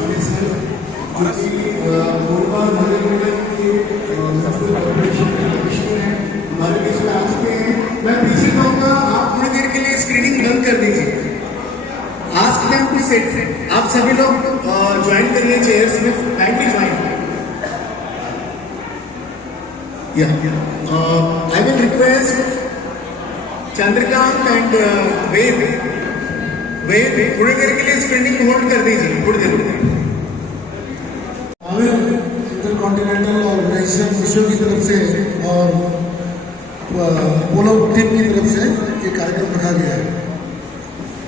अपने सर जो कि गोरबा धर्म के सबसे कॉर्पोरेशन के कमिश्नर हैं, हमारे बीच में आ चुके हैं। मैं पीछे कहूँगा आप थोड़ी देर के लिए स्क्रीनिंग बंद कर दीजिए। Ask them to sit. आप सभी लोग ज्वाइन करिए चेयर्स में, kindly join. I will request Chandrakant and Ved थोड़ी देर के लिए स्क्रीनिंग होल्ड कर दीजिए, थोड़ी देर में। इंटरकॉन्टिनेंटल ऑर्गेनाइजेशन विश्व की तरफ से और पोलो टीम की तरफ से ये कार्यक्रम रखा गया है।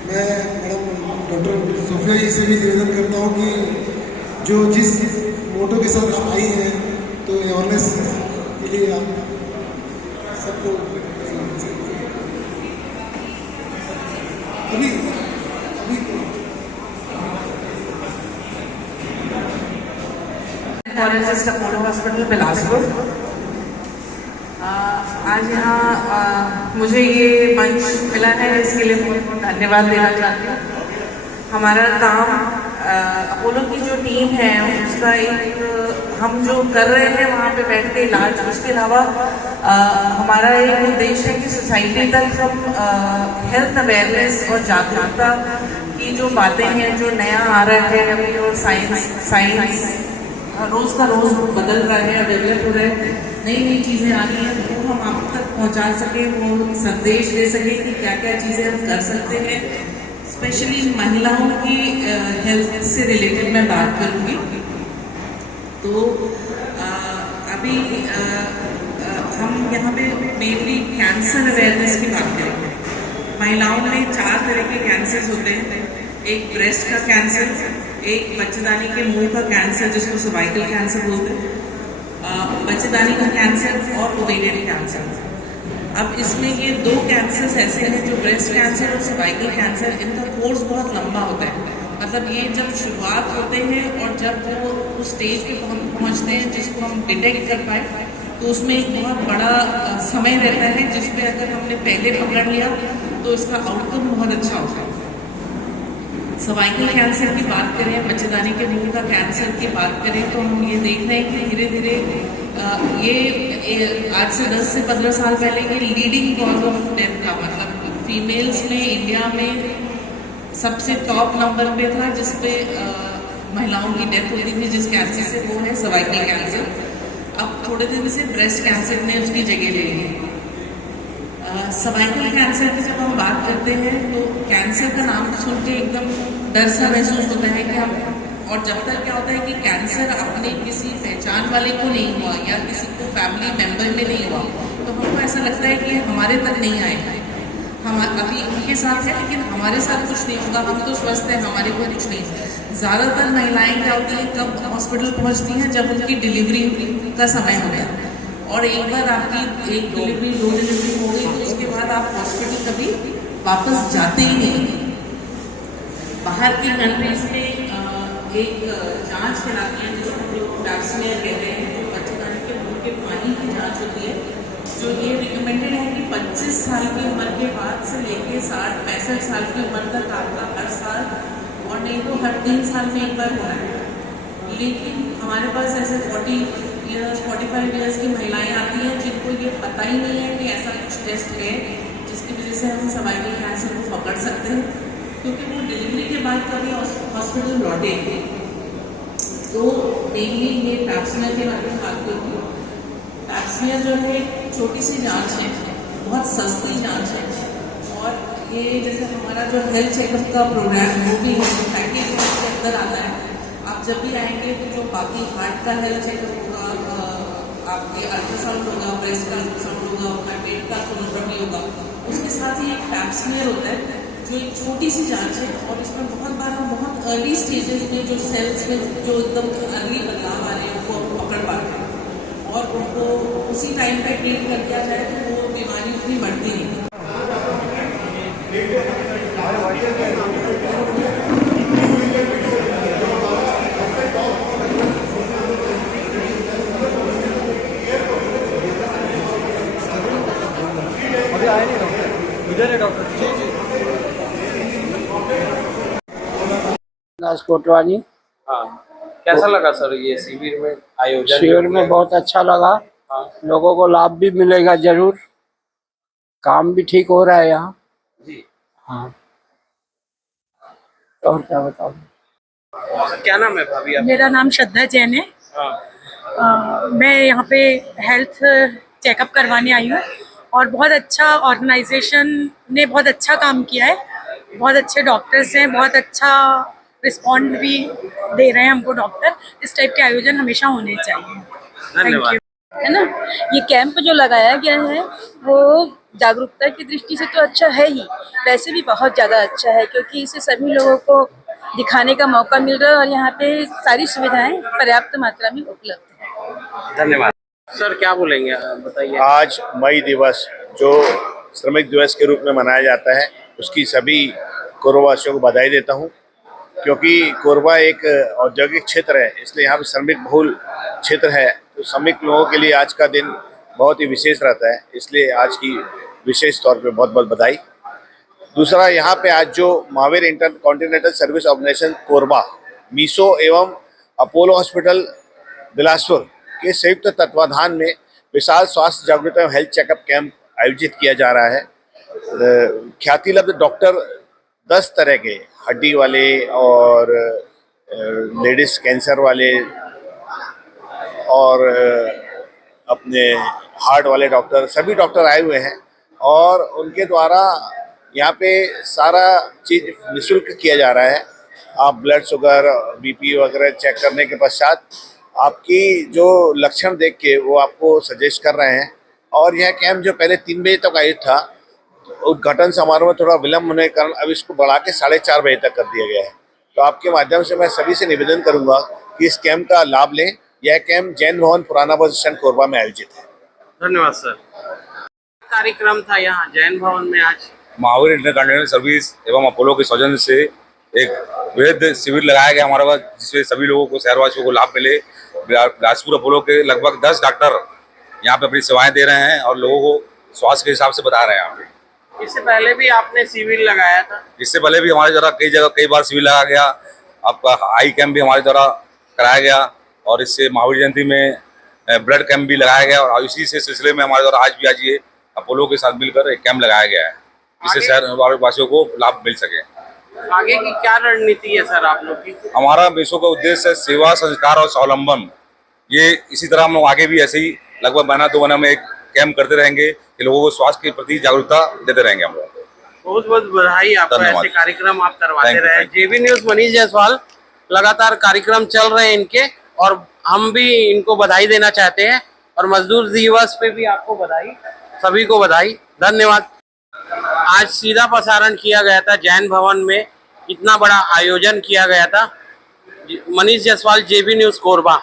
मैं मैडम डॉक्टर सोफिया जी से भी निवेदन करता हूँ कि जो जिस मोटो के साथ आप आई हैं तो अवेयरनेस के लिए आप सबको अभी कॉलेजिस्ट अपोलो हॉस्पिटल बिलासपुर। आज यहाँ मुझे ये मंच मिला है, इसके लिए बहुत धन्यवाद देना चाहती हूँ। हमारा काम अपोलो की जो टीम है उसका एक हम जो कर रहे हैं वहाँ पे बैठ के इलाज, उसके अलावा हमारा एक उद्देश्य है कि सोसाइटी तक हम हेल्थ अवेयरनेस और जागरूकता की जो बातें हैं, जो नया आ रहा है अभी, और साइंस रोज का रोज बदल रहा है, डेवलप हो रहा है, नई नई चीज़ें आ रही हैं, तो हम आप तक पहुंचा सकें, वो संदेश दे सकें कि क्या क्या चीज़ें हम कर सकते हैं। स्पेशली महिलाओं की हेल्थ से रिलेटेड मैं बात करूँगी। तो अभी हम यहाँ पे मेनली कैंसर अवेयरनेस की बात करेंगे। महिलाओं में 4 तरह के कैंसर्स होते हैं। एक ब्रेस्ट का कैंसर, एक बच्चेदानी के मुंह का कैंसर जिसको सर्वाइकल कैंसर बोलते हैं, बच्चेदानी का कैंसर और ओवेरियन कैंसर। अब इसमें ये 2 कैंसर्स ऐसे हैं जो ब्रेस्ट कैंसर और सर्वाइकल कैंसर, इनका कोर्स बहुत लंबा होता है। मतलब ये जब शुरुआत होते हैं और जब वो उस स्टेज पे पहुंचते हैं जिसको हम डिटेक्ट कर पाए, तो उसमें एक बहुत बड़ा समय रहता है जिसपे अगर हमने पहले पकड़ लिया तो इसका आउटकम बहुत अच्छा होता है। सर्वाइकल कैंसर की बात करें, बच्चेदानी के मुंह का कैंसर की बात करें, तो हम ये देख रहे हैं कि धीरे धीरे ये आज से 10 से 15 साल पहले ये लीडिंग कॉज ऑफ डेथ था। मतलब फीमेल्स में इंडिया में सबसे टॉप नंबर पे था जिसपे महिलाओं की डेथ होती थी जिस कैंसर से, वो है सर्वाइकल कैंसर। अब थोड़े दिन से ब्रेस्ट कैंसर ने उसकी जगह ले ली। सर्वाइकल कैंसर की जब हम बात करते हैं तो कैंसर का नाम सुन के एकदम डर सा महसूस होता है कि हम, और जब तक क्या होता है कि कैंसर अपने किसी पहचान वाले को नहीं हुआ या किसी को फैमिली मेंबर में नहीं हुआ, तो हमको ऐसा लगता है कि हमारे तक नहीं आएगा, हम अभी उनके साथ है लेकिन हमारे साथ कुछ नहीं होगा, हम तो स्वस्थ हैं, हमारे को कुछ नहीं। ज़्यादातर महिलाएं क्या होती हैं, कब हॉस्पिटल पहुंचती हैं, जब उनकी डिलीवरी का समय हो गया, और एक बार आपकी एक डिलीवरी 2 डिलीवरी हो गई तो उसके बाद आप हॉस्पिटल कभी वापस जाते ही नहीं। बाहर की कंट्रीज में एक जांच कराती है जिसको हम लोग पैप्समियर कहते हैं, तो बच्चेदानी के मुंह के पानी की जांच होती है, जो ये रिकमेंडेड है कि 25 साल की उम्र के बाद से लेके 60-65 साल की उम्र तक आपका हर साल, और नहीं तो हर 3 साल में एक बार होना है। लेकिन हमारे पास ऐसे 45 ईयर्स की महिलाएं आती हैं जिनको ये पता ही नहीं है कि ऐसा कुछ टेस्ट है जिसकी वजह से हम सर्वाइकल कैंसर को पकड़ सकते हैं, क्योंकि वो डिलीवरी के बाद कभी हॉस्पिटल लौटे। तो मेनली ये पैप्समियर के बारे में बात करूँगी। पैप्समियर जो है छोटी सी जांच है, बहुत सस्ती जांच है, और ये जैसे हमारा जो हेल्थ चेकअप का प्रोग्राम है वो भी पैकेज के अंदर आता है। आप जब भी आएंगे तो जो बाकी हार्ट का हेल्थ चेकअप होगा, आपके अल्ट्रासाउंड होगा, ब्रेस्ट का अल्ट्रासाउंड होगा, आपका पेट का सोनोग्राफी होगा, उसके साथ ही एक पैप्समियर होता है जो एक छोटी सी जांच है, और इसमें बहुत बार हम बहुत अर्ली स्टेजेस में जो सेल्स में जो एकदम अर्ली बदलाव आ रहे हैं उनको पकड़ पाते हैं, और उनको उसी टाइम पे ट्रीट कर दिया जाए तो वो बीमारी उतनी बढ़ती नहीं। कोटवानी हाँ, कैसा लगा सर ये शिविर में आयोजन? शिविर में बहुत अच्छा लगा। हाँ लोगों को लाभ भी मिलेगा जरूर। काम भी ठीक हो रहा है यहाँ। जी। हाँ, और क्या बताऊँ। क्या नाम है भाभी आप? मेरा नाम श्रद्धा जैन है। हाँ मैं यहाँ पे हेल्थ चेकअप करवाने आई हूँ और बहुत अच्छा ऑर्गेनाइजेशन ने बहुत अच्छा काम किया है। बहुत अच्छे डॉक्टर्स हैं, बहुत अच्छा रिस्पॉन्ड भी दे रहे हैं हमको डॉक्टर। इस टाइप के आयोजन हमेशा होने चाहिए। धन्यवाद। है ना, ये कैंप जो लगाया गया है वो जागरूकता की दृष्टि से तो अच्छा है ही, वैसे भी बहुत ज़्यादा अच्छा है क्योंकि इससे सभी लोगों को दिखाने का मौका मिल रहा है और यहाँ पे सारी सुविधाएं पर्याप्त मात्रा में उपलब्ध है। धन्यवाद सर, क्या बोलेंगे आप बताइए। आज मई दिवस जो श्रमिक दिवस के रूप में मनाया जाता है उसकी सभी कोरबावासियों को बधाई देता हूं, क्योंकि कोरबा एक औद्योगिक क्षेत्र है, इसलिए यहाँ पे श्रमिक बहुल क्षेत्र है। तो श्रमिक लोगों के लिए आज का दिन बहुत ही विशेष रहता है, इसलिए आज की विशेष तौर पे बहुत बहुत बधाई। दूसरा, यहाँ पे आज जो Mahavir inter continental service organisation Korba, मीसो एवं अपोलो हॉस्पिटल बिलासपुर के संयुक्त तत्वाधान में विशाल स्वास्थ्य जागरूकता एवं हेल्थ चेकअप कैंप आयोजित किया जा रहा है। ख्याति लब्ध डॉक्टर 10 तरह के हड्डी वाले और लेडीज कैंसर वाले और अपने हार्ट वाले डॉक्टर, सभी डॉक्टर आए हुए हैं और उनके द्वारा यहाँ पे सारा चीज़ निःशुल्क किया जा रहा है। आप ब्लड शुगर, बीपी वगैरह चेक करने के पश्चात आपकी जो लक्षण देख के वो आपको सजेस्ट कर रहे हैं। और यह कैंप जो पहले 3 बजे तक आयोजित था, उद्घाटन समारोह में थोड़ा विलम्ब होने के कारण अब इसको बढ़ा के 4:30 बजे तक कर दिया गया है। तो आपके माध्यम से मैं सभी से निवेदन करूंगा कि इस कैंप का लाभ लें। यह कैंप जैन भवन पुराना बस स्टैंड कोरबा में आयोजित है। धन्यवाद सर। कार्यक्रम था यहाँ जैन भवन में आज। महावीर इंटरकॉन्टिनेंटल सर्विस एवं अपोलो के सौजन्य से एक वृहद शिविर लगाया गया हमारे पास, जिसमें सभी लोगों को, शहरवासियों को लाभ मिले। बिलासपुर अपोलो के लगभग 10 डॉक्टर यहाँ पे अपनी सेवाएं दे रहे हैं और लोगों को स्वास्थ्य के हिसाब से बता रहे हैं यहाँ पे। इससे पहले भी आपने शिविर लगाया था? इससे पहले भी हमारे द्वारा कई बार शिविर लगाया गया। आपका आई कैंप भी हमारे द्वारा कराया गया और इससे महावीर जयंती में ब्लड कैंप भी लगाया गया और इसी से सिलसिले में हमारे द्वारा आज ये अपोलो के साथ मिलकर एक कैंप लगाया गया है, जिससे शहर वासियों को लाभ मिल सके। आगे की क्या रणनीति है सर आप लोग की? हमारा विश्व का उद्देश्य है सेवा, संस्कार और स्वावलंबन। ये इसी तरह हम लोग आगे भी ऐसे ही लगभग महीना 2 महीना में एक कैंप करते रहेंगे कि लोगों को स्वास्थ्य के प्रति जागरूकता देते रहेंगे हम लोग। बहुत बहुत बधाई आपको, ऐसे कार्यक्रम आप करवाते रहे। जेबी न्यूज मनीष जायसवाल, लगातार कार्यक्रम चल रहे हैं इनके और हम भी इनको बधाई देना चाहते हैं और मजदूर दिवस पे भी आपको बधाई, सभी को बधाई, धन्यवाद। आज सीधा प्रसारण किया गया था जैन भवन में, इतना बड़ा आयोजन किया गया था। Manish Jaiswal, JB news Korba.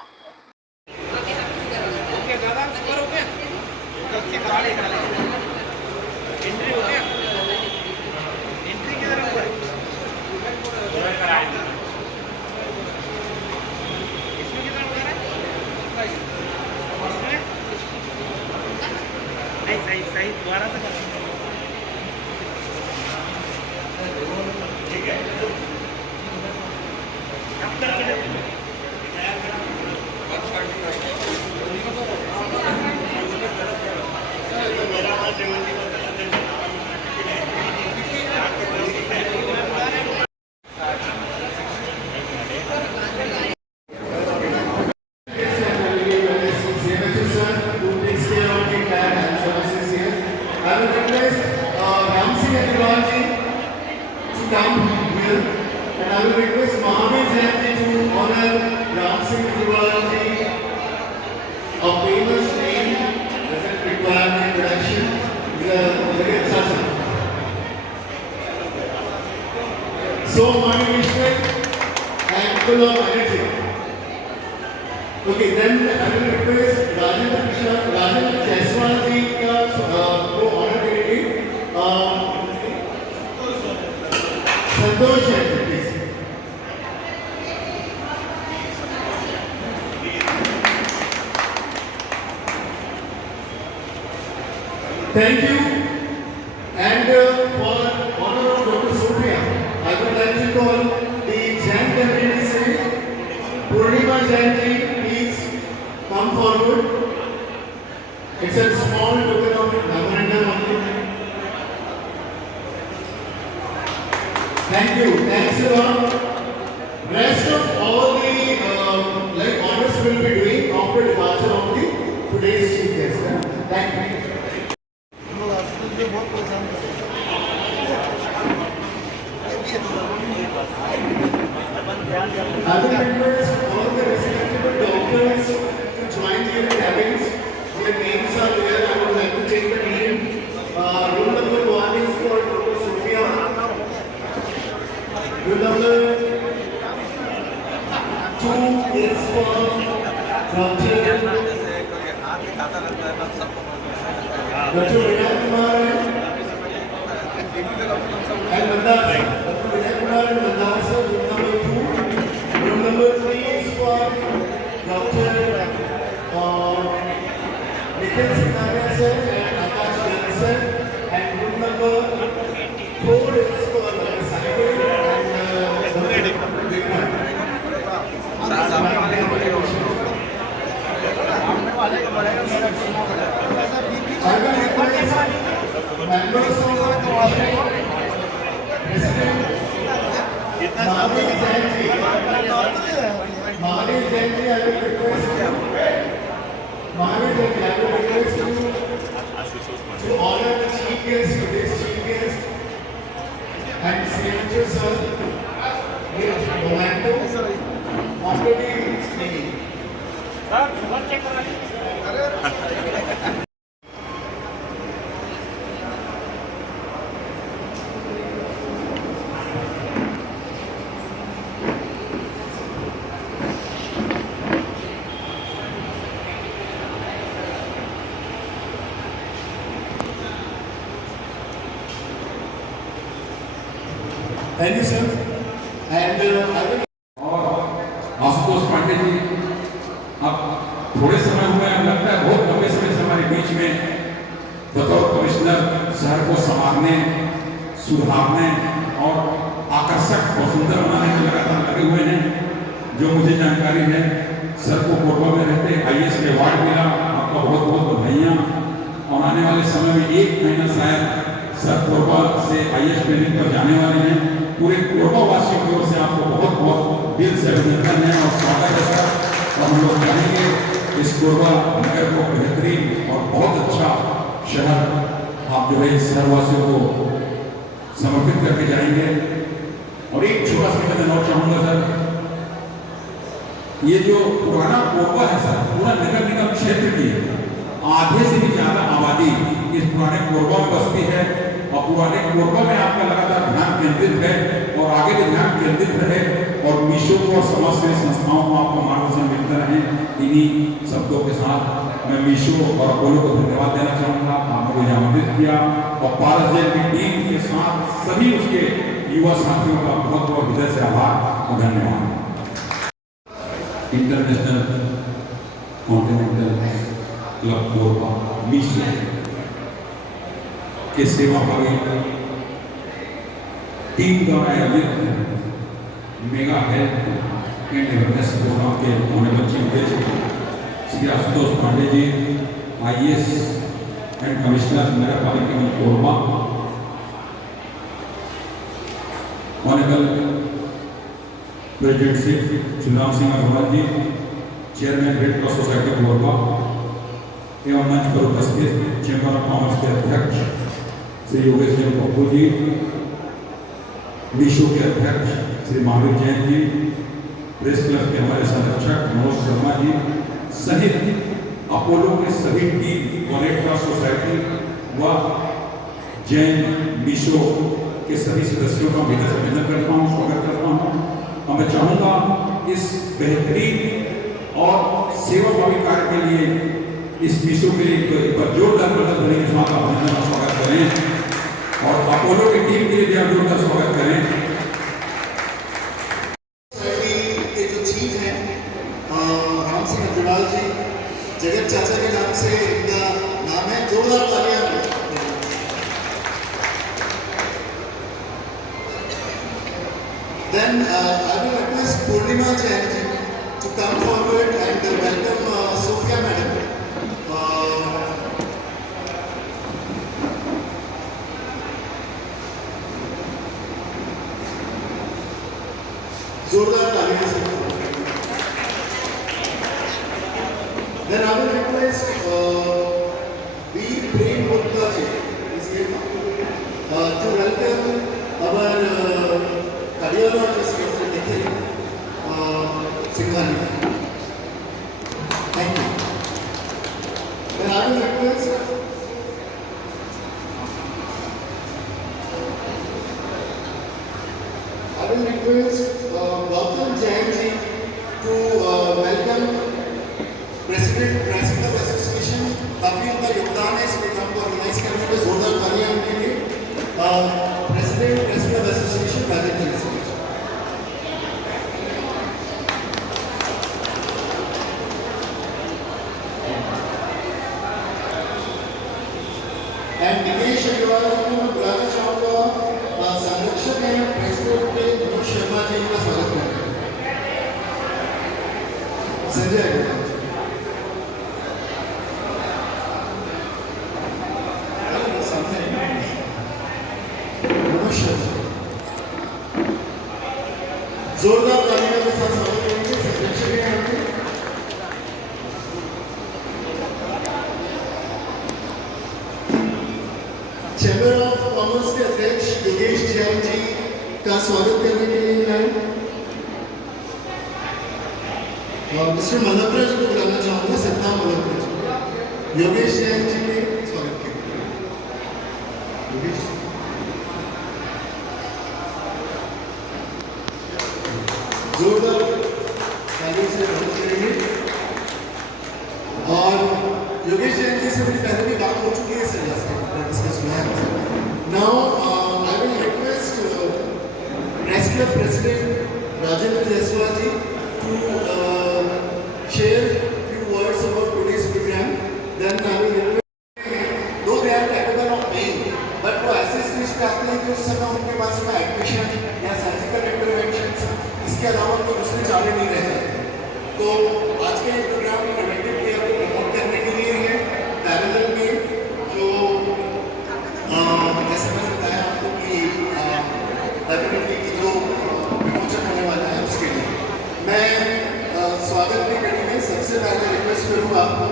And I will request Mahavir Jayanti to honor Ram Singh Agrawal ji, a famous name doesn't require an introduction. He's a very chacha. So motivational and full of energy. Okay, then I will request Rajendra Jaiswal ji को honor करेंगे. संतोष है, please. Thank you. And for honor of Dr. Sophia, I would like to call the Jain community say Purnima Jain ji, please come forward. It's a small token of memorandum only. Thank you. Thanks a lot. Rest of all the honors will be doing after departure of the today's chief guest. Thank you. I will request all the respectable doctors to join their cabins. Their names are there. I would like to take the name. Room number 1 is for Dr. Sophia. Room number 2 is for Dr. Vinay Kumar and Mandar. Dr. Vinay Kumar and Mandar sir, room number 2. Room number 3 is for Dr. Nikhil Sinharia sir and Akash Jain sir. And room number 4 is for Sanjay and Vikram. I will request members of the committee, President Mahavir Jain ji, I will request you to honor the chief guest, today's chief guest, and Senator sir with memento after the speaking. Thank you, sir. And I will. Ashutosh Pandey ji, अब थोड़े समय हुए हैं, लगता है बहुत लंबे समय से हमारे बीच में बतौर कमिश्नर शहर को संवारने, सुधारने और आकर्षक और सुंदर बनाने में लगातार लगे हुए हैं। जो मुझे जानकारी है, सर को कोरबा में रहते IAS में अवार्ड मिला, आपका बहुत बहुत बधाइयाँ। और आने वाले समय में 1 महीना शायद सर कोरबा से IAS ट्रेनिंग पर जाने वाले हैं। पूरे कोरबा वासियों की ओर से आपको बहुत बहुत दिल से अभिनंदन है और स्वागत है सर। और हम लोग चाहेंगे इस कोरबा नगर को बेहतरीन और बहुत अच्छा शहर आप जो है शहरवासियों को समर्पित करके जाएंगे। और एक छोटा सा मैं और चाहूँगा सर, ये जो पुराना कोरबा है सर, पूरा नगर निगम क्षेत्र की आधे से भी ज्यादा आबादी इस पुराने कोरबा में बसती है। और पुराने कोरबा में आपका लगातार ध्यान केंद्रित है और आगे भी ध्यान केंद्रित रहे और मिशो को और समाज सेवी संस्थाओं को आपका मार्गदर्शन मिलता रहे। इन्हीं शब्दों के साथ मैं मिशो और अपोलो को धन्यवाद देना चाहूँगा, आपने मुझे आमंत्रित किया। और पारस जैन की टीम के साथ सभी उसके युवा साथियों का बहुत बहुत हृदय से आभार और धन्यवाद। इंटरनेशनल कॉन्टिनेंटल क्लब कोरबा मिशो के सेवाभावी टीम द्वारा आयोजित mega health and awareness program के honourable chief guest Shri Ashutosh Pandey ji, IAS and commissioner Nagar Palika Korba, honourable president Shri Chunav Singh Agrawal ji, chairman Red Cross society Korba एवं मंच पर उपस्थित चैम्बर ऑफ कॉमर्स के अध्यक्ष श्री योगेश जैन पप्पू जी, मिशो के अध्यक्ष श्री महावीर जैन जी, प्रेस क्लब के हमारे संरक्षक मनोज शर्मा जी सहित अपोलो के सभी टीम और रेड क्रॉस सोसाइटी व जैन मिशो के सभी सदस्यों का मैं अभिनंदन करता हूँ, स्वागत करता हूँ। और मैं चाहूँगा इस बेहतरीन और सेवाभावी कार्य के लिए इस मिशो के लिए एक बार जोरदार ध्वनि के साथ अभिनंदन और स्वागत करें और अपोलो की टीम के लिए भी आप जोरदार स्वागत करें। के जो चीफ हैं राम सिंह अग्रवाल जी, जगत चाचा के नाम से इनका नाम है, जोरदार तालियां। Then I will request Purnima Jain ji to come forward and welcome Sophia Madam. जोरदार तालियां से। Then I will request Veer Prem Gupta ji is here to welcome our cardiologist Dr. Nikhil Singhani. Thank you. Then I will request Gautam Jain ji to welcome President Press Club Association. काफी उनका योगदान है इस programme को organise करने में, जोरदार तालियां उनके लिए। President press club association Rajendra Singh. And Nikesh Agarwal को मैं बुलाना चाहूँगा, संरक्षक हैं प्रेस क्लब के मनोज शर्मा जी का स्वागत करते हैं। संजय अग्रवाल जोरदार तालियों के साथ स्वागत करेंगे संरक्षक हैं यहाँ पे। चैम्बर ऑफ कॉमर्स के अध्यक्ष योगेश जैन जी का स्वागत करने के लिए मैं मिस्टर मल्होत्रा जी को बुलाना चाहूँगा, सत्ता मल्होत्रा जी योगेश जैन जी के स्वागत के लिए। योगेश जोरदार तालियों से स्वागत करेंगे। और योगेश जैन जी से मेरी पहले भी बात हो चुकी है सर, इसका सुना है। Now I will request press club president Rajendra Jaiswal ji to share few words about today's program. Then I will request, though they are capable of paying, but वो ऐसे स्टेज पे आते हैं कि उस समय उनके पास में एडमिशन या सर्जिकल इंटरवेंशन इसके अलावा कोई दूसरे चाले नहीं रह जाते। तो आज के प्रोग्राम में प्रिवेंटिव केयर को प्रमोट करने के लिए है। पैरेलल में जो जैसे मैंने बताया आपको कि डेफिनेटली की जो विमोचन होने वाला है उसके लिए मैं स्वागत की कड़ी में सबसे पहले रिक्वेस्ट करूँगा आपको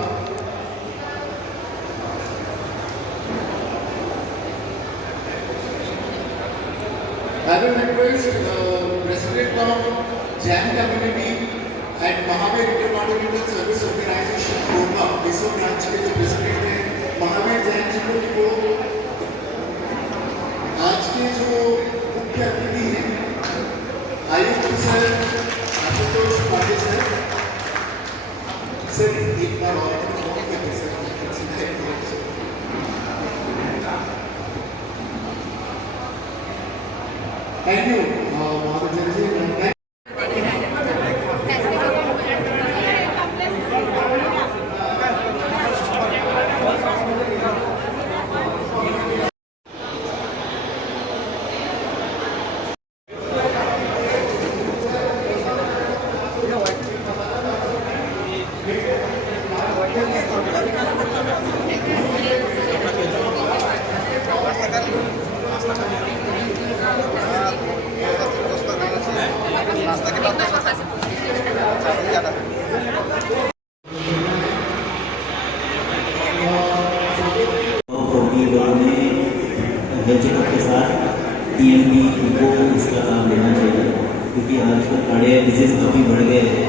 I will request President of Jain Community and Mahavir Intercontinental Service Organization Korba विश्व ब्रांच के जो प्रेसिडेंट हैं महावीर जैन जी को कि वो आज के जो मुख्य अतिथि हैं आयुक्त सर आशुतोष पांडे सर एक बार और thank you Mahavir ji. Health checkup के साथ टीएमडी को इसका लाभ लेना चाहिए, क्योंकि आजकल कार्डियक डिजीज काफ़ी बढ़ गए हैं।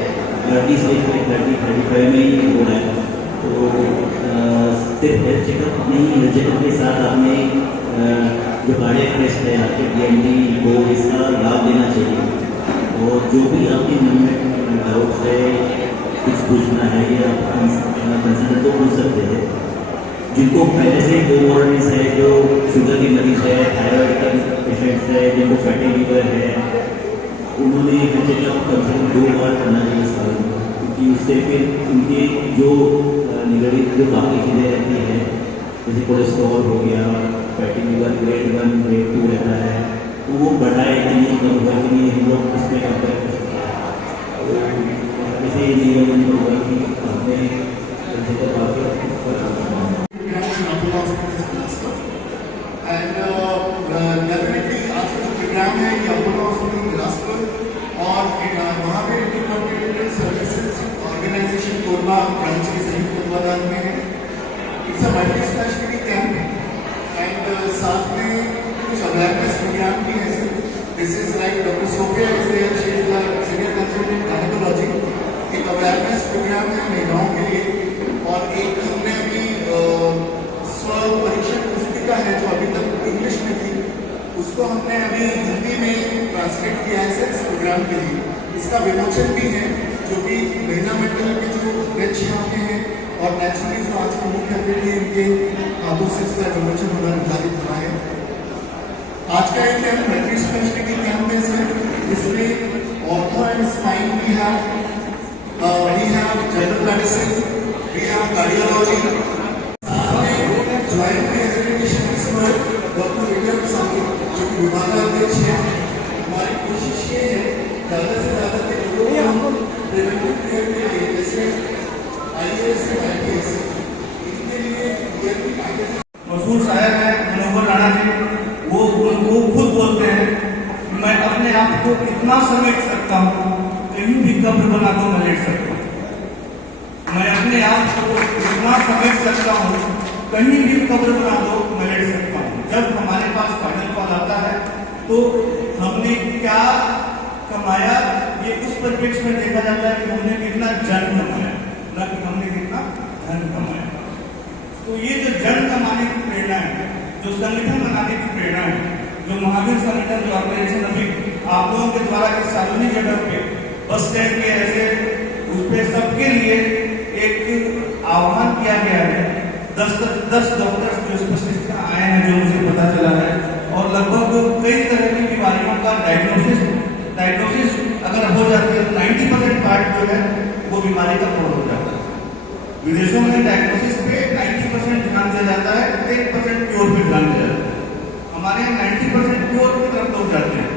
अर्ली स्टेज में 30-35 में ही हो रहा है। तो सिर्फ हेल्थ चेकअप नहीं, हेल्थ चेकअप के साथ आपने जो कार्डियक टेस्ट है आपके टीएमडी को इसका लाभ लेना चाहिए। और जो भी आपके मन में डाउट्स है, कुछ पूछना है या कंसल्टेंट तो पूछ सकते हैं। जिनको पहले से कोमोर्बिडिटीज है, जो शुगर की मरीज है, थायराइड का पेशेंट्स है, जिनको फैटी लीवर है, उन्होंने हेल्थ चेकअप कम से कम 2 बार करना चाहिए साल में, क्योंकि उससे फिर उनकी जो निगड़ित जो बाकी चीज़ें रहती हैं, जैसे कोलेस्ट्रॉल हो गया, फैटी लीवर ग्रेड 1 ग्रेड 2 रहता है, तो वो बढ़ाए कि नहीं, कम हुआ कि नहीं, हम लोग इसमें कंपेयर कर सकते हैं। आपके जीवन में होगा कि आपने जगह काफी एंड डेफिनेटली आज का जो प्रोग्राम है ये अपोलो हॉस्पिटल बिलासपुर और वहाँ पे intercontinental services organisation Korba branch के संयुक्त तत्वाधान में है। It's a multi speciality camp and साथ में कुछ अवेयरनेस प्रोग्राम भी है। This is like doctor Sophia is there, she is the senior consultant gynaecology. एक अवेयरनेस प्रोग्राम है महिलाओं के लिए और एक हमने अभी स्व परीक्षण पुस्तिका है जो अभी तक इंग्लिश में थी, उसको हमने अभी हिंदी में ट्रांसलेट किया है इस प्रोग्राम के लिए। इसका विमोचन भी है जो कि महिला मंडल के जो अध्यक्ष यहाँ के हैं और नेचुरली जो आज के मुख्य अतिथि इनके हाथों से इसका विमोचन होना निर्धारित हुआ है। आज का एक कैंप मल्टी स्पेशलिटी कैंप है सर, जिसमें ortho and spine we have general medicine, we have cardiology, joint rehabilitation expert doctor Vikram Sahu जो कि विभागाध्यक्ष है। हमारी कोशिश ये है ज़्यादा से ज़्यादा के लोगों को हम प्रिवेंटिव केयर के लिए जैसे IAS और IPS इनके लिए मशहूर शायर है मनोहर राणा जी, वो उनको खुद बोलते हैं मैं अपने आप को इतना समेट सकता हूँ कहीं भी कब्र बना दो मैं लेट सकता हूँ। मैं अपने आप को इतना समेट सकता हूँ कहीं भी कब्र बना दो मैं लेट सकता हूँ। जब हमारे पास फाइनल कॉल आता है तो हमने क्या कमाया ये उस परिप्रेक्ष्य में देखा जाता है कि हमने कितना जन कमाया, न कि हमने कितना धन कमाया। तो ये जो जन कमाने की प्रेरणा है, जो संगठन बनाने की प्रेरणा है, जो महावीर संगठन जो ऑर्गेनाइजेशन अभी आप लोगों के द्वारा के सार्वजनिक जगह पे बस स्टैंड के ऐसे उस पर सबके लिए एक आह्वान किया गया है। 10 डॉक्टर्स जो स्पेशलिस्ट आए हैं जो मुझे पता चला है और लगभग कई तरह की बीमारियों का डायग्नोसिस अगर हो जाती है तो 90% पार्ट जो है वो बीमारी का कवर हो जाता है। विदेशों में डायग्नोसिस पे 90% ध्यान दिया जाता है, 10% क्योर पे ध्यान दिया जाता है। हमारे यहाँ 90% क्योर की तरफ लोग जाते हैं,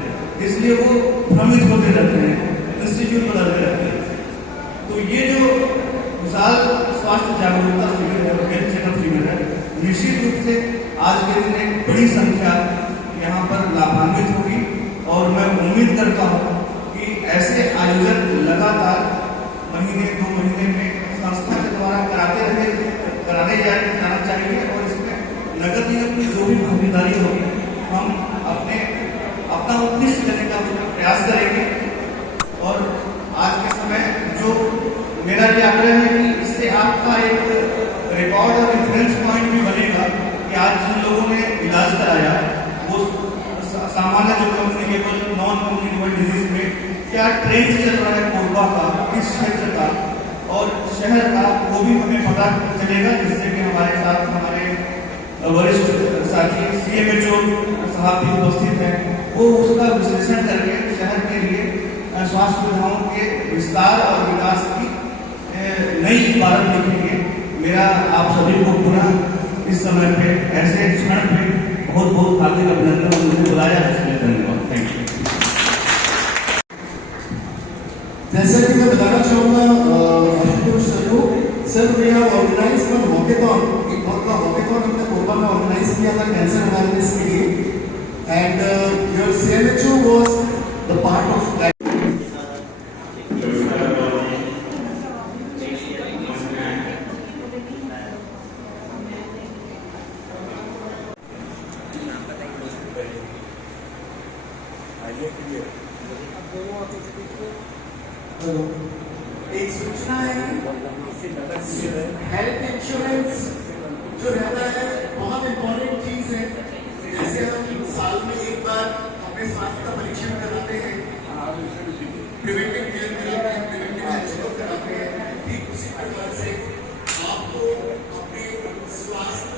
इसलिए वो भ्रमित होते रहते हैं, इंस्टीट्यूट बदलते रहते हैं। तो ये जो विशाल स्वास्थ्य जागरूकता शिविर है, हेल्थ चेकअप शिविर है, निश्चित रूप से आज के दिन एक बड़ी संख्या यहाँ पर लाभान्वित होगी और मैं उम्मीद करता हूँ कि ऐसे आयोजन लगातार महीने 2 महीने में संस्था के द्वारा कराने जाना चाहिए और इसमें नगर निगम की जो भी भागीदारी होगी हम अपना उत्कृष्ट करने का प्रयास करेंगे। और आज के समय जो मेरा ये आग्रह है कि इससे आपका एक रिकॉर्ड और रेफरेंस पॉइंट भी बनेगा कि आज जिन लोगों ने इलाज कराया वो सामान्य जो कम्युनिकेबल नॉन कम्युनिकेबल डिजीज में क्या ट्रेंड चल रहा है कोरबा का, इस क्षेत्र का और शहर का, वो भी हमें पता चलेगा, जिससे कि हमारे साथ हमारे वरिष्ठ साथी CMHO साहब भी उपस्थित हैं, वो उसका विश्लेषण करके शहर के लिए स्वास्थ्य सुविधाओं के विस्तार और विकास की नई इबारत लिखेंगे। मेरा आप सभी को पुनः इस समय पे ऐसे क्षण पे बहुत बहुत हार्दिक अभिनंदन और मुझे बुलाया इसलिए धन्यवाद। Thank you. जैसा कि मैं बताना चाहूँगा आशुतोष सर को, sir we have organised one walkathon, एक बहुत बड़ा वॉकेथॉन हमने कोरबा में ऑर्गेनाइज किया था कैंसर अवेयरनेस के लिए and your CMHO was the part of that. एक सूचना है, हेल्थ इंश्योरेंस जो रहता है बहुत इम्पोर्टेंट चीज है। जैसे हम साल में एक बार अपने स्वास्थ्य का परीक्षण कराते हैं, प्रिवेंटिव केयर कराते हैं, प्रिवेंटिव हेल्थ चेकअप कराते हैं, ठीक उसी प्रकार से आपको अपने स्वास्थ्य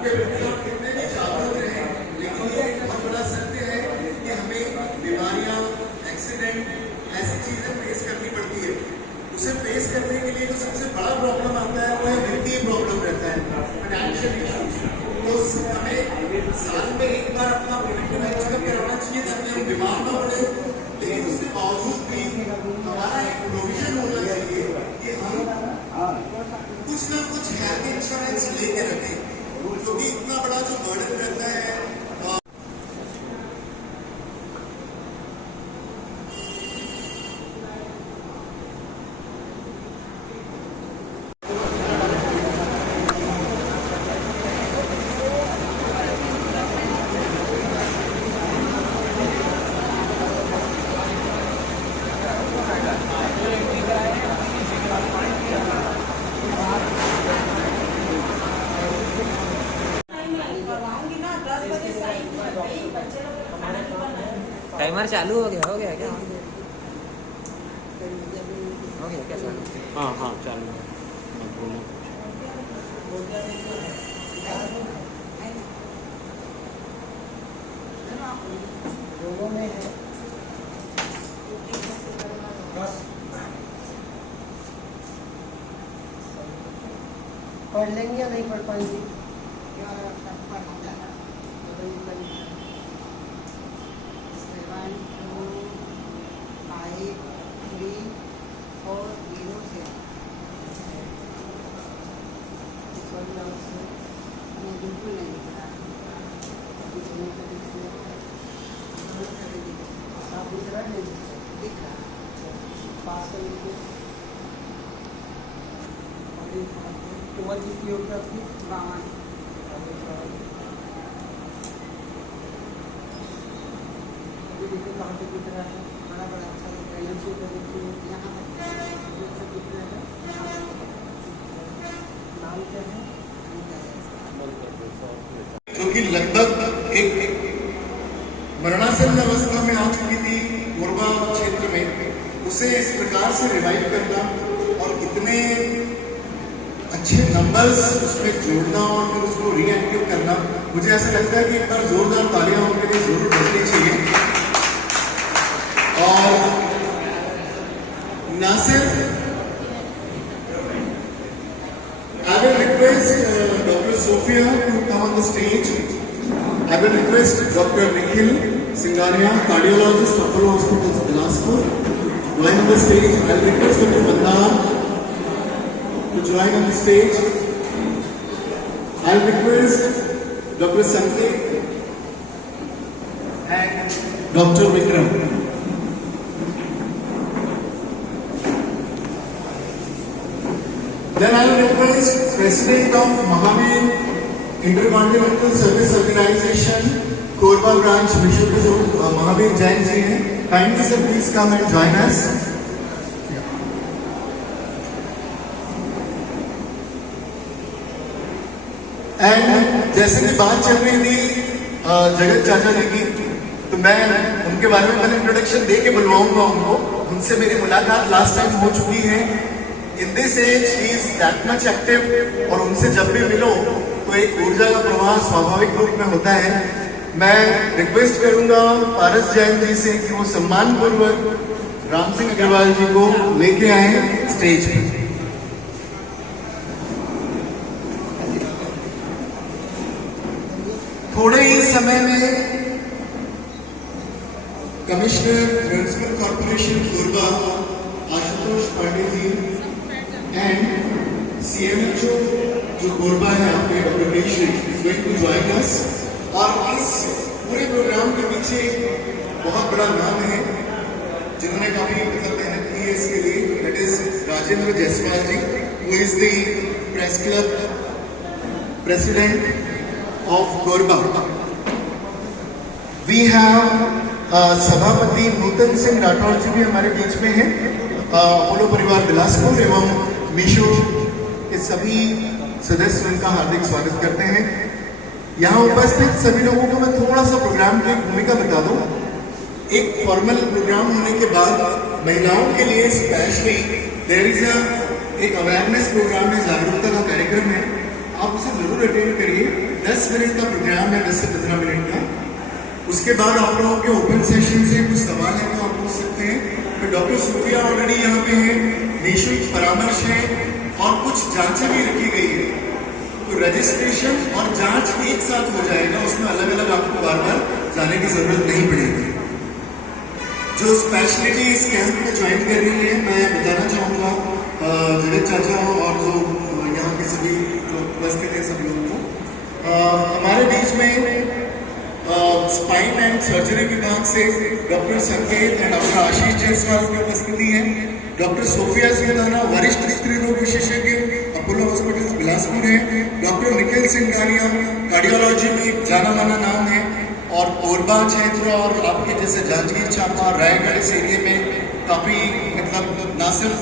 के प्रति आप कितने भी जागरूक रहे, लेकिन ये एक बहुत बड़ा सत्य है कि हमें बीमारियां, एक्सीडेंट ऐसी चीजें फेस करनी पड़ती है। उसे फेस करने के लिए जो सबसे बड़ा प्रॉब्लम आता है वो है वित्तीय प्रॉब्लम रहता है, फाइनेंशियल इश्यूज। तो हमें साल में एक बार अपना प्रिवेंटिव हेल्थ चेकअप कराना चाहिए ताकि हम बीमार ना पड़े, लेकिन उसके बावजूद भी हमारा चालू हो गया क्या? हो गया क्या चालू? हाँ हाँ चालू है। मत बोलना। पढ़ लेंगे या नहीं पढ़ पाएंगे? उम्र कितनी होगी आपकी? 52। अभी देखिए कहाँ पे दिख रहा है, बड़ा बड़ा अच्छा दिख रहा है। यहाँ पर दिख रहा है। नाम क्या है? जो कि लगभग एक मरणासन अवस्था में आ चुकी थी कोरबा क्षेत्र में, उसे इस प्रकार से रिवाइव करना और इतने अच्छे नंबर्स उसमें जोड़ना और फिर उसको रीएक्टिव करना, मुझे ऐसा लगता है कि एक बार जोरदार तालियां उनके लिए जरूर बजनी चाहिए। और ना सिर्फ I will request Dr. Sophia to come on the stage. I will request Dr. Nikhil Singhania, cardiologist, Apollo Hospitals, Bilaspur, join on the stage. I will request Dr. Mandar to join on the stage. I will request Dr. Sanjay and Dr. Vikram. Then I will request President of Mahavir Intercontinental Service Organization, Korba branch, Vishnu Mahavir Jain ji हैं. Kindly sir, please come and join us. And जैसे कि बात चल रही थी जगत चाचा जी की, तो मैं उनके बारे में पहले इंट्रोडक्शन दे के बुलवाऊंगा उनको। उनसे मेरी मुलाकात लास्ट टाइम हो चुकी है। In this age he is that much active, और उनसे जब भी मिलो तो एक ऊर्जा का प्रवाह स्वाभाविक रूप में होता है। मैं रिक्वेस्ट करूंगा पारस जैन जी से कि वो सम्मानपूर्वक राम सिंह अग्रवाल जी को लेके आए स्टेज पे। थोड़े ही समय में commissioner municipal corporation Korba Ashutosh Pandey ji and CMHO जो कोरबा है आपके doctor Keshari is going to join us. और इस पूरे प्रोग्राम के पीछे बहुत बड़ा नाम है जिन्होंने काफी मेहनत की है इसके लिए। That is Rajendra Jaiswal ji, who is the press club president of Korba. We have सभापति नूतन सिंह राठौर जी भी हमारे बीच में हैं, अपोलो परिवार बिलासपुर एवं मीशो के सभी सदस्य उनका हार्दिक स्वागत करते हैं। यहाँ उपस्थित सभी लोगों को मैं थोड़ा सा प्रोग्राम की भूमिका बता दूं। एक फॉर्मल प्रोग्राम होने के बाद महिलाओं के लिए स्पेशली देयर इज एक अवेयरनेस प्रोग्राम है, जागरूकता का कार्यक्रम है। आप उसे जरूर अटेंड करिए। 10 मिनट का प्रोग्राम है, 10 से 15 मिनट का। उसके बाद आप लोगों के ओपन सेशन से कुछ सवाल है तो आप पूछ सकते हैं। तो डॉक्टर सोफिया ऑलरेडी यहाँ पे है, निःशुल्क परामर्श है और कुछ जांचें भी रखी गई है। तो रजिस्ट्रेशन और जांच एक साथ हो जाएगा, उसमें अलग अलग आपको बार बार जाने की जरूरत नहीं पड़ेगी। जो स्पेशलिटी इस कैंप में ज्वाइन कर रही है, मैं बताना चाहूँगा जगत चाचा और जो यहाँ के सभी जो उपस्थित है सभी लोगों को। हमारे बीच में स्पाइन एंड सर्जरी विभाग से डॉक्टर संकेत एंड डॉक्टर आशीष जायसवाल की उपस्थिति है। डॉक्टर सोफिया सिंघाना वरिष्ठ स्त्री रोग विशेषज्ञ, अपोलो हॉस्पिटल्स बिलासपुर है। डॉक्टर निखिल सिंघानिया कार्डियोलॉजी में एक जाना माना नाम है, और कोरबा क्षेत्र और आपके जैसे जांजगीर चांपा रायगढ़ इस एरिया में काफ़ी मतलब न सिर्फ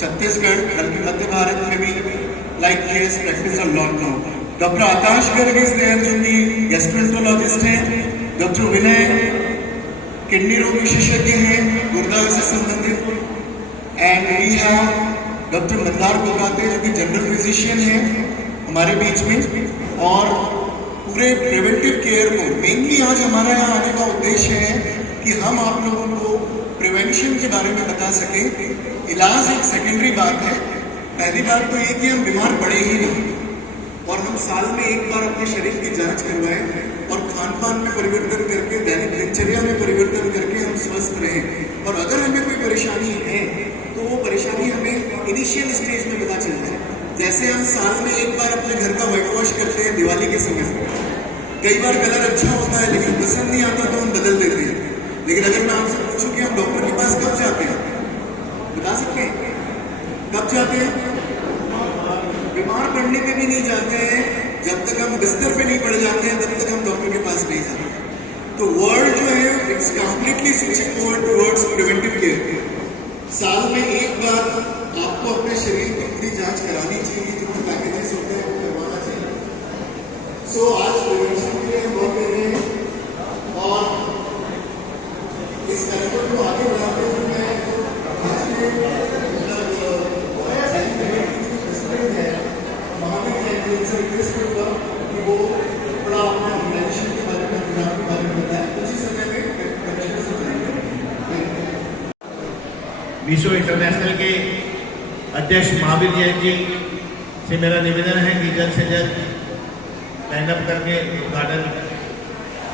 छत्तीसगढ़ बल्कि मध्य भारत में भी like he is practice a lot now. Doctor Akash Garg is there जो कि गैस्ट्रोएंटरोलॉजिस्ट हैं। डॉक्टर विनय किडनी रोग विशेषज्ञ हैं गुर्दा से संबंधित, and we have doctor Mandar Kokate जो कि जनरल फिजिशियन हैं हमारे बीच में। और पूरे प्रिवेंटिव केयर को मेनली आज हमारा यहाँ आने का उद्देश्य है कि हम आप लोगों को प्रिवेंशन के बारे में बता सकें। इलाज एक सेकेंडरी बात है, पहली बात तो ये कि हम बीमार पड़े ही नहीं और हम साल में एक बार अपने शरीर की जांच करवाएं और खान पान में परिवर्तन करके, दैनिक दिनचर्या में परिवर्तन करके हम स्वस्थ रहें। और अगर हमें कोई परेशानी है तो वो परेशानी हमें इनिशियल स्टेज में पता चल जाए। जैसे हम साल में एक बार अपने घर का व्हाइट वॉश करते हैं दिवाली के समय, कई बार कलर अच्छा होता है लेकिन पसंद नहीं आता तो हम बदल देते हैं। लेकिन अगर मैं आपसे पूछूं कि हम डॉक्टर के पास कब जाते हैं, बता सकते हैं कब जाते हैं? बीमार पड़ने पे भी नहीं जाते हैं, जब तक हम बिस्तर पे नहीं पड़ जाते हैं तब तक हम डॉक्टर के पास नहीं जाते। तो वर्ड जो है it's completely switching over towards preventive care. साल में एक बार आपको अपने शरीर की पूरी जांच करानी चाहिए, जितने पैकेजेस होते हैं वो करवाना चाहिए। सो आज प्रिवेंशन के लिए हम बहुत कर रहे हैं और इस कार्यक्रम को आगे बढ़ाते हुए मैं आज रिक्वेस्ट करूंगा कि वो थोड़ा अपने ऑर्गेनाइजेशन के बारे में, प्रोग्राम के बारे में बताएं। कुछ ही समय में विश्व इंटरनेशनल के अध्यक्ष महावीर जैन जी से मेरा निवेदन है कि जल्द से जल्द लाइनअप करके उद्घाटन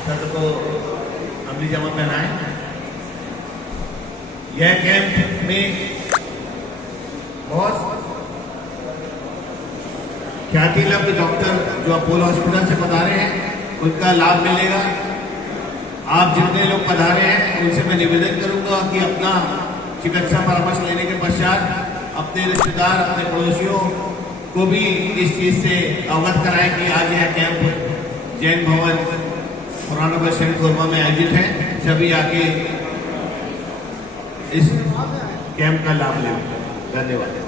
सत्र को अमली जमा पहनाएं। यह कैंप में बहुत ख्याति लब्ध डॉक्टर जो अपोलो हॉस्पिटल से पधारे हैं उनका लाभ मिलेगा। आप जितने लोग पधारे हैं उनसे मैं निवेदन करूंगा कि अपना चिकित्सा परामर्श लेने के पश्चात अपने रिश्तेदार, अपने पड़ोसियों को भी इस चीज़ से अवगत कराएं कि आज यह कैंप जैन भवन पुराना बस स्टैंड कोरबा में आयोजित है। सभी आके इस कैंप का लाभ लें। धन्यवाद।